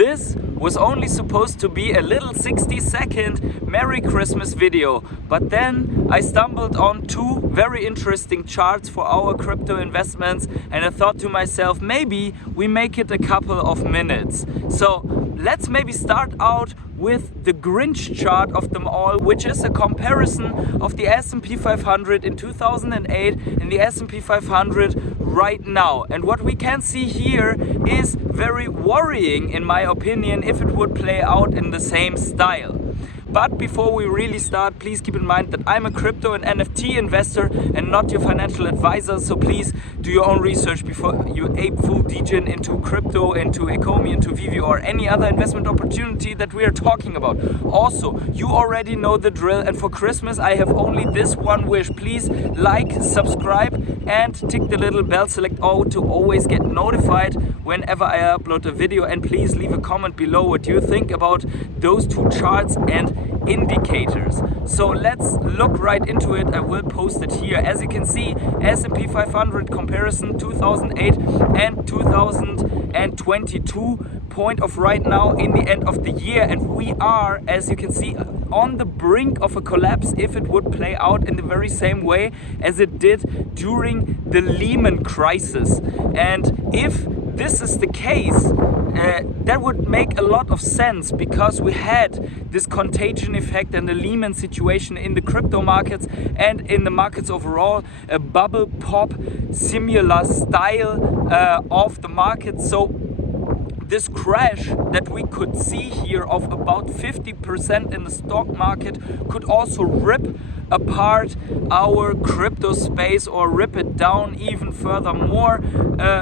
This was only supposed to be a little 60-second Merry Christmas video, but then I stumbled on two very interesting charts for our crypto investments, and I thought to myself, maybe we make it a couple of minutes. So let's maybe start out with the Grinch chart of them all, which is a comparison of the S&P 500 in 2008 and the S&P 500 right now. And what we can see here is very worrying, in my opinion, if it would play out in the same style. But before we really start, please keep in mind that I'm a crypto and NFT investor and not your financial advisor. So please do your own research before you ape full degen into crypto, into Ecomi, into VeVe, or any other investment opportunity that we are talking about. Also, you already know the drill, and for Christmas I have only this one wish. Please like, subscribe and tick the little bell, select all to always get notified whenever I upload a video, and please leave a comment below what you think about those two charts and indicators. So let's look right into it. I will post it here. As you can see, S&P 500 comparison 2008 and 2022, point of right now in the end of the year, and we are, as you can see, on the brink of a collapse if it would play out in the very same way as it did during the Lehman crisis. And if this is the case, that would make a lot of sense, because we had this contagion effect and the Lehman situation in the crypto markets and in the markets overall, a bubble pop similar style of the market. So this crash that we could see here of about 50% in the stock market could also rip apart our crypto space or rip it down even furthermore,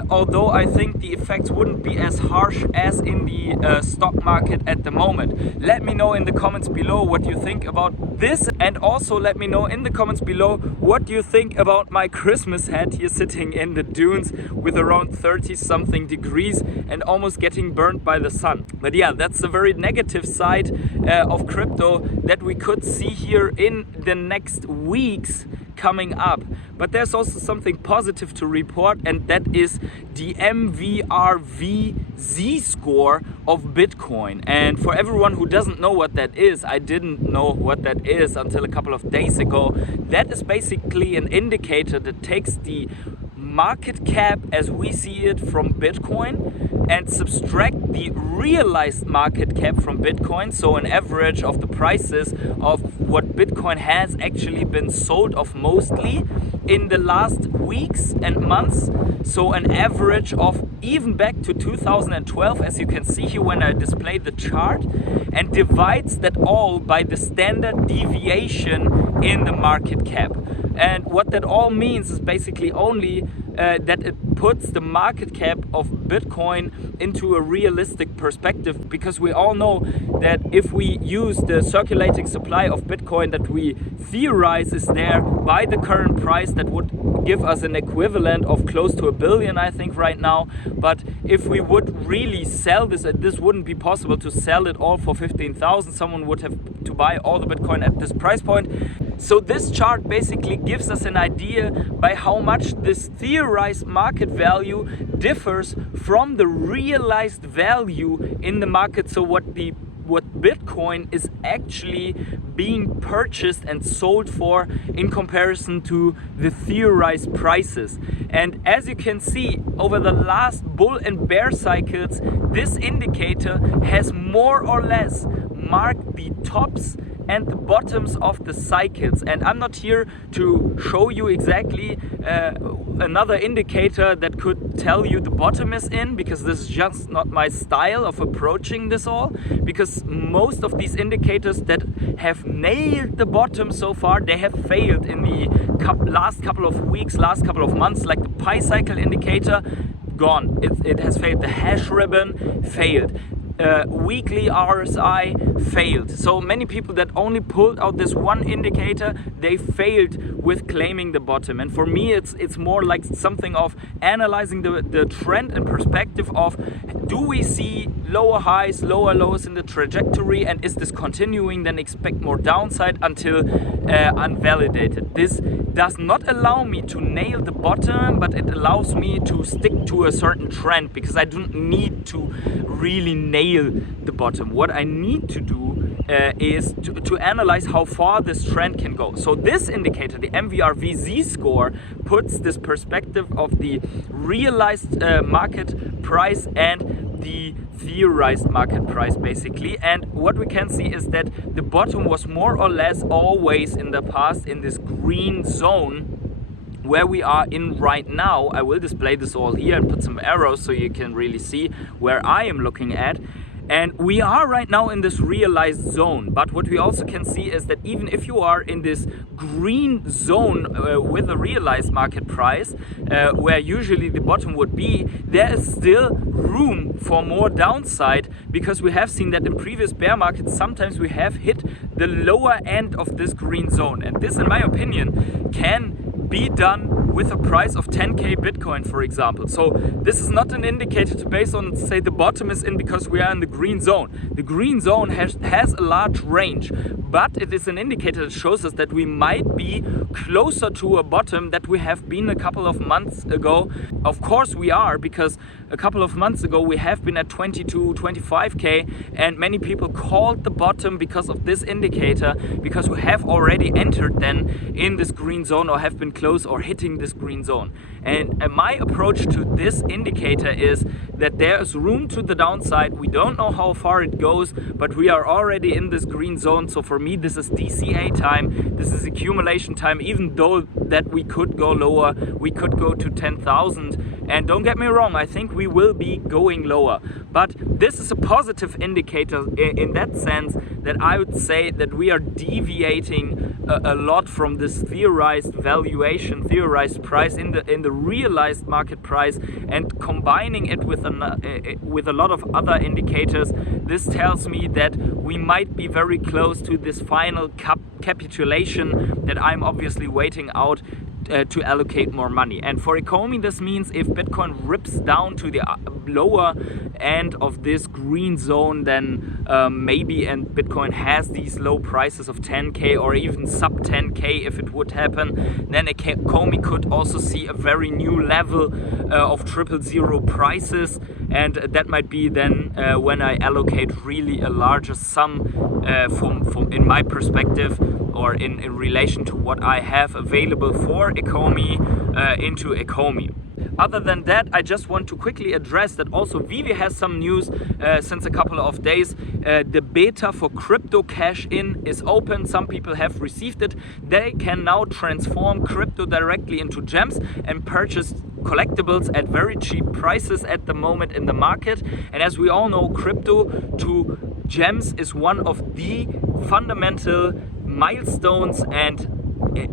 although I think the effects wouldn't be as harsh as in the stock market at the moment. Let me know in the comments below what you think about this, and also let me know in the comments below what you think about my Christmas hat here sitting in the dunes with around 30-something degrees and almost getting burnt by the sun. But yeah, that's the very negative side of crypto that we could see here in the next weeks coming up. But there's also something positive to report, and that is the MVRV Z-score of Bitcoin. And for everyone who doesn't know what that is, I didn't know what that is until a couple of days ago. That is basically an indicator that takes the market cap as we see it from Bitcoin and subtract the realized market cap from Bitcoin, so an average of the prices of what Bitcoin has actually been sold of mostly in the last weeks and months. So an average of even back to 2012, as you can see here when I display the chart, and divides that all by the standard deviation in the market cap. And what that all means is basically only that it puts the market cap of Bitcoin into a realistic perspective, because we all know that if we use the circulating supply of Bitcoin that we theorize is there by the current price, that would give us an equivalent of close to $1 billion, I think, right now. But if we would really sell this, and this wouldn't be possible to sell it all for 15,000, someone would have to buy all the Bitcoin at this price point. So this chart basically gives us an idea by how much this theorized market value differs from the realized value in the market. So what Bitcoin is actually being purchased and sold for in comparison to the theorized prices. And as you can see, over the last bull and bear cycles, this indicator has more or less marked the tops and the bottoms of the cycles. And I'm not here to show you exactly another indicator that could tell you the bottom is in, because this is just not my style of approaching this all, because most of these indicators that have nailed the bottom so far, they have failed in the last couple of weeks, last couple of months. Like the pi cycle indicator, gone. It has failed. The hash ribbon failed. Weekly RSI failed. So many people that only pulled out this one indicator, they failed with claiming the bottom. And for me, it's more like something of analyzing the trend and perspective of, do we see lower highs, lower lows in the trajectory, and is this continuing? Then expect more downside until unvalidated. This does not allow me to nail the bottom, but it allows me to stick to a certain trend, because I don't need to really nail nail the bottom. What I need to do is to analyze how far this trend can go. So this indicator, the MVRV Z-score, puts this perspective of the realized market price and the theorized market price basically. And what we can see is that the bottom was more or less always in the past in this green zone where we are in right now. I will display this all here and put some arrows so you can really see where I am looking at. And we are right now in this realized zone, but what we also can see is that even if you are in this green zone with a realized market price, where usually the bottom would be, there is still room for more downside, because we have seen that in previous bear markets sometimes we have hit the lower end of this green zone, and this, in my opinion, can be done with a price of 10k Bitcoin, for example. So this is not an indicator to base on, say, the bottom is in because we are in the green zone. The green zone has a large range, but it is an indicator that shows us that we might be closer to a bottom that we have been a couple of months ago. Of course we are, because a couple of months ago we have been at 22, 25k, and many people called the bottom because of this indicator, because we have already entered then in this green zone or have been close or hitting this green zone. And my approach to this indicator is that there is room to the downside. We don't know how far it goes, but we are already in this green zone. So for me, this is DCA time, this is accumulation time, even though that we could go lower, we could go to 10,000. And don't get me wrong, I think we will be going lower. But this is a positive indicator in that sense, that I would say that we are deviating a lot from this theorized valuation, theorized price in the realized market price, and combining it with a lot of other indicators. This tells me that we might be very close to this final capitulation that I'm obviously waiting out to allocate more money. And for Ecomi, this means if Bitcoin rips down to the lower end of this green zone, then maybe, and Bitcoin has these low prices of 10k or even sub 10k, if it would happen, then Ecomi could also see a very new level of 000 prices, and that might be then when I allocate really a larger sum from in my perspective, or in relation to what I have available for Ecomi into Ecomi. Other than that, I just want to quickly address that also VeVe has some news since a couple of days. The beta for crypto cash in is open. Some people have received it. They can now transform crypto directly into gems and purchase collectibles at very cheap prices at the moment in the market. And as we all know, crypto to gems is one of the fundamental milestones and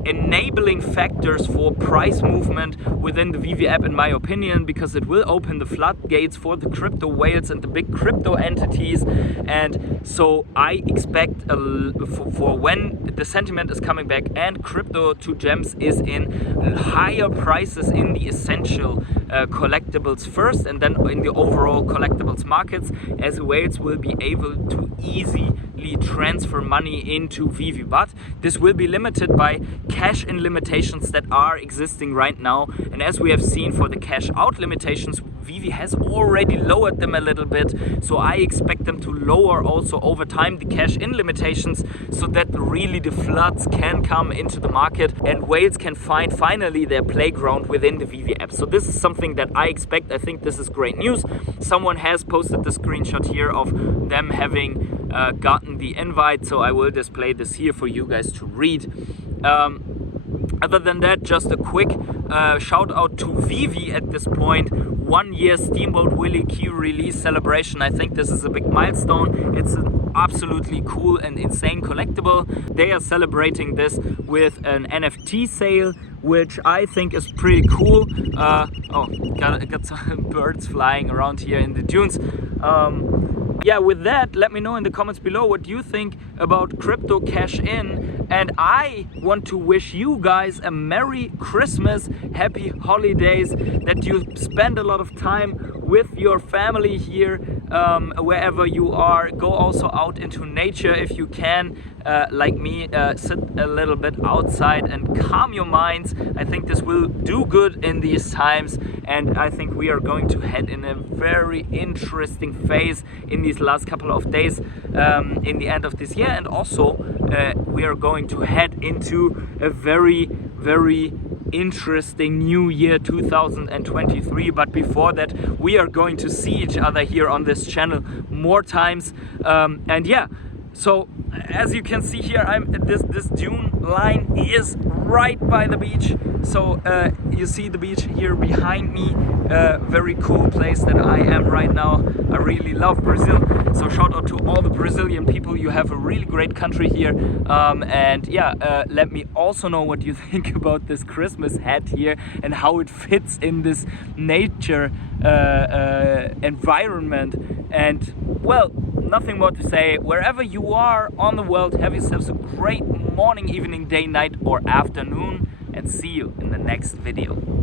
enabling factors for price movement within the VeVe app, in my opinion, because it will open the floodgates for the crypto whales and the big crypto entities. And so I expect for when the sentiment is coming back and crypto to gems is in higher prices in the essential collectibles first, and then in the overall collectibles markets, as whales will be able to easily transfer money into VeVe. But this will be limited by cash in limitations that are existing right now, and as we have seen for the cash out limitations, VeVe has already lowered them a little bit, so I expect them to lower also over time the cash in limitations, so that really the floods can come into the market and whales can find finally their playground within the VeVe app. So this is something that I expect. I think this is great news. Someone has posted the screenshot here of them having gotten the invite, so I will display this here for you guys to read. Other than that, just a quick shout out to VeVe at this point. 1 year Steamboat Willie key release celebration. I think this is a big milestone. It's an absolutely cool and insane collectible. They are celebrating this with an NFT sale, which I think is pretty cool. Oh, got some birds flying around here in the dunes. Yeah, with that, let me know in the comments below what you think about crypto cash in. And I want to wish you guys a Merry Christmas, Happy Holidays, that you spend a lot of time with your family here, wherever you are. Go also out into nature if you can, like me, sit a little bit outside and calm your minds. I think this will do good in these times, and I think we are going to head in a very interesting phase in these last couple of days, in the end of this year, and also we are going to head into a very interesting new year 2023. But before that, we are going to see each other here on this channel more times, and yeah, so as you can see here, this dune line is right by the beach. So you see the beach here behind me. Very cool place that I am right now. I really love Brazil, so shout out to all the Brazilian people. You have a really great country here, and yeah, let me also know what you think about this Christmas hat here and how it fits in this nature environment. And well, nothing more to say. Wherever you are on the world, have yourselves a great morning, evening, day, night or afternoon, and see you in the next video.